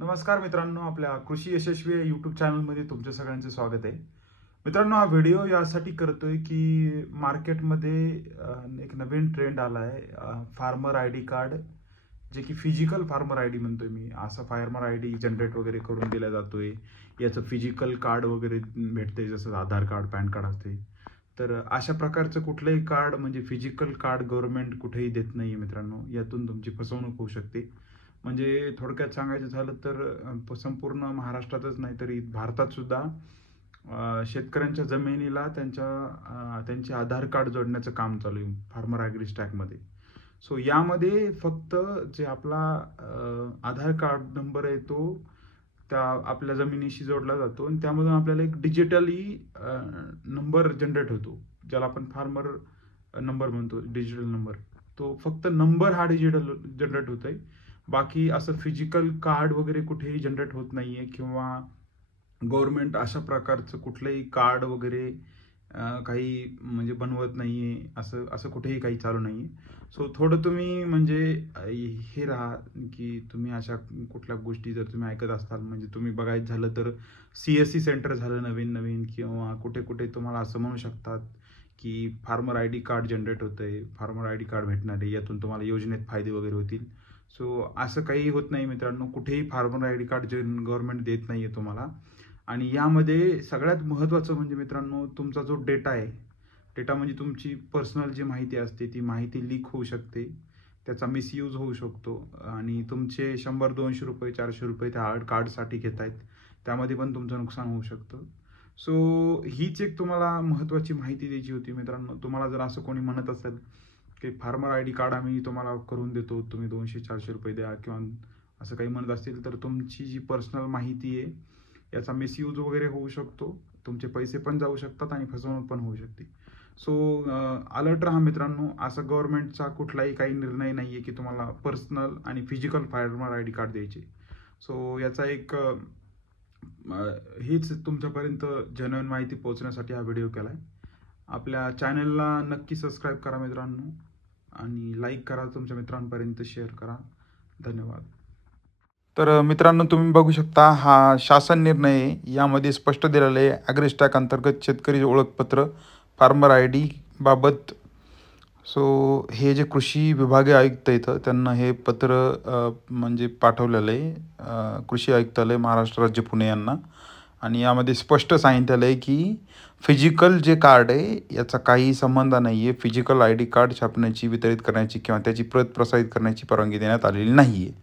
नमस्कार मित्रांनो, आपल्या कृषी यशस्वी या यूट्यूब चॅनलमध्ये तुमच्या सगळ्यांचे स्वागत आहे. मित्रांनो, हा व्हिडिओ यासाठी करतोय की मार्केटमध्ये एक नवीन ट्रेंड आला आहे, फार्मर आय डी कार्ड, जे की फिजिकल फार्मर आय डी म्हणतोय मी. असं फार्मर आय डी जनरेट वगैरे करून दिला जातोय. याचं फिजिकल कार्ड वगैरे भेटते, जसं आधार कार्ड, पॅन कार्ड असते. तर अशा प्रकारचं कुठलंही कार्ड म्हणजे फिजिकल कार्ड गव्हर्नमेंट कुठेही देत नाही मित्रांनो. यातून तुमची फसवणूक होऊ शकते. म्हणजे थोडक्यात सांगायचं झालं तर संपूर्ण महाराष्ट्रातच नाही तरी भारतात सुद्धा शेतकऱ्यांच्या जमिनीला त्यांचे आधार कार्ड जोडण्याचं काम चालू आहे फार्मर ॲग्री स्टॅकमध्ये. सो यामध्ये फक्त जे आपला आधार कार्ड नंबर आहे तो त्या आपल्या जमिनीशी जोडला जातो आणि त्यामधून आपल्याला एक डिजिटली नंबर जनरेट होतो, ज्याला आपण फार्मर नंबर म्हणतो, डिजिटल नंबर. तो फक्त नंबर हा डिजिटल जनरेट होत आहे. बाकी असं फिजिकल कार्ड वगैरे कुठेही जनरेट होत नाहीये किंवा गव्हर्नमेंट अशा प्रकारचं कुठलंही कार्ड वगैरे काही म्हणजे बनवत नाहीये. असं असं कुठेही काही चालू नाहीये. सो थोडं तुम्ही म्हणजे हे राहा की तुम्ही अशा कुठल्या गोष्टी जर तुम्ही ऐकत असाल, म्हणजे तुम्ही बघायचं झालं तर CSC सेंटर झालं नवीन नवीन, किंवा कुठे कुठे तुम्हाला असं म्हणू शकतात की farmer I D card generate होतंय, फार्मर आय डी कार्ड भेटणार आहे, यातून तुम्हाला योजनेत फायदे वगैरे होतील. सो असं काही होत नाही मित्रांनो. कुठेही फार्मर आय डी कार्ड जे गव्हर्नमेंट देत नाहीये तुम्हाला. आणि यामध्ये सगळ्यात महत्त्वाचं म्हणजे मित्रांनो, तुमचा जो डेटा आहे, डेटा म्हणजे तुमची पर्सनल जी माहिती असते ती माहिती लीक होऊ शकते, त्याचा मिसयूज होऊ शकतो आणि तुमचे 100-200 रुपये 400 रुपये त्या कार्डसाठी घेत आहेत, त्यामध्ये पण तुमचं नुकसान होऊ शकतं. सो हीच एक तुम्हाला महत्त्वाची माहिती द्यायची होती मित्रांनो. तुम्हाला जर असं कोणी म्हणत असेल की फार्मर आय डी कार्ड आम्ही तुम्हाला करून देतो, तुम्ही 200-400 रुपये द्या, किंवा असं काही म्हणत असतील, तर तुमची जी पर्सनल माहिती आहे याचा मिसयूज वगैरे होऊ शकतो. तुमचे पैसे पण जाऊ शकतात आणि फसवणूक पण होऊ शकते. सो अलर्ट राहा मित्रांनो. असं गव्हर्नमेंटचा कुठलाही काही निर्णय नाही आहे की तुम्हाला पर्सनल आणि physical farmer I D card द्यायचे. सो याचा एक हीच तुमच्यापर्यंत जेन्युइन माहिती पोहोचण्यासाठी हा व्हिडिओ केला आहे. आपल्या चॅनलला नक्की सबस्क्राईब करा मित्रांनो, आणि लाईक करा, तुमच्या मित्रांपर्यंत शेअर करा. धन्यवाद. तर मित्रांनो, तुम्ही बघू शकता हा शासन निर्णय आहे. यामध्ये स्पष्ट दिलेलं आहे ॲग्री स्टॅक अंतर्गत शेतकरी ओळखपत्र फार्मर आय डी बाबत. सो हे जे कृषी विभागीय आयुक्त आहेत त्यांना हे पत्र म्हणजे पाठवलेलं आहे कृषी आयुक्तालय महाराष्ट्र राज्य पुणे यांना. आणि यामध्ये स्पष्ट सांगितलेलं आहे की फिजिकल जे कार्ड आहे याचा काही संबंध नाही आहे. फिजिकल आय डी कार्ड छापण्याची, वितरित करण्याची किंवा त्याची प्रत प्रसारित करण्याची परवानगी देण्यात आलेली नाही आहे.